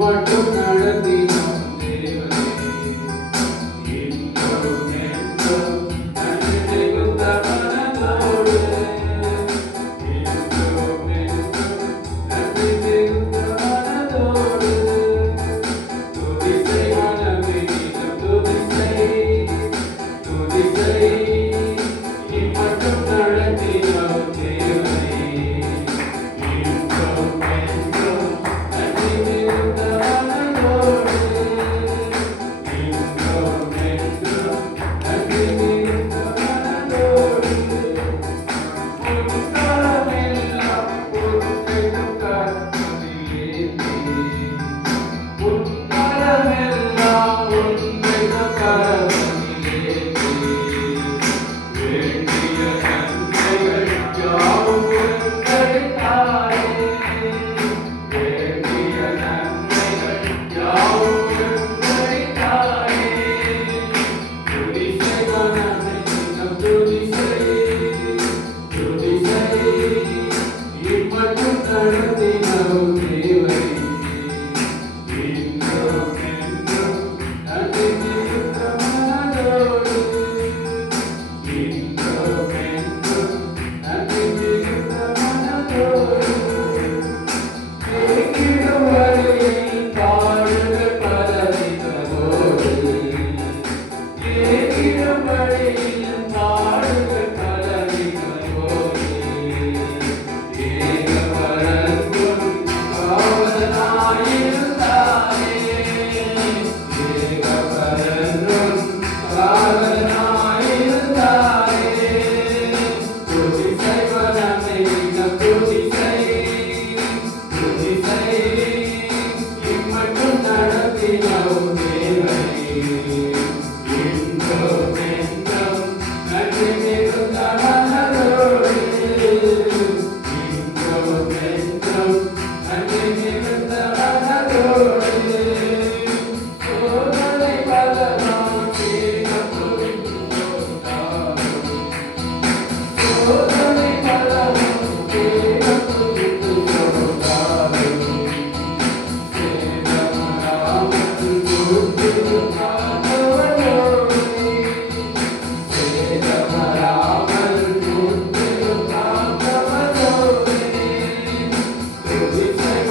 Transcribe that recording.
மட்டும் நடத்தினோம் தேவனே. இன்றும் என்றும் நன்றி மிகுந்த மனதோடு, இன்றும் என்றும் நன்றி மிகுந்த மனதோடு, துதி செய் மனமே நீதம் துதி செய், துதி செய். இம்மட்டும் நடத்தினோம் தேவனே. இன்றும் என்றும் நன்றி மிகுந்த மனதோடு, இன்றும் என்றும் நன்றி மிகுந்த மனதோடு, உன்னதமெல்லாம் பொறுப்பெனும் கரத்திலே நீ. உன்னதமெல்லாம் உன்னையும் கரத்திலே நீ. வேண்டிய நன்மைகள் யாவும் உந்தளித்தாயே. வேண்டிய நன்மைகள் யாவும் உந்தளித்தாயே. துதி செய் மனமே நீதம் துதி செய், துதி செய். இம்மட்டும் நடத்தினோம் தேவனே. இன்றும் என்றும் நன்றி மிகுந்த மனதோடு, இன்றும் என்றும் நன்றி மிகுந்த மனதோடு, தேங்கிடும் வழியில் பாடுகள் பலவிதமோடு, தேங்கிடும் வழியில் பாடுகள் பலவிதமோடு, ஏகபரத்தும் காவலனாயிருந்தாயே. ஏகபரனும் காவலனாயிருந்தாயே. துதி செய் மனமே நீதம் துதி செய், துதி செய். இம்மட்டும் நடத்தினோம் தேவனே. இன்றும் என்றும் நன்றி மிகுந்த மனதோடு, இன்றும் என்றும் நன்றி மிகுந்த மனதோடு, சோதனை பலனால் தீரம் புரிந்தோம். சோதனை பலனால் தீரம் புரிந்தோம். சேதமராமல் கூட்டிடும் காத்தவரோடு, சேதமராமல் கூட்டிடும் காத்தவரோடு, துதி செய்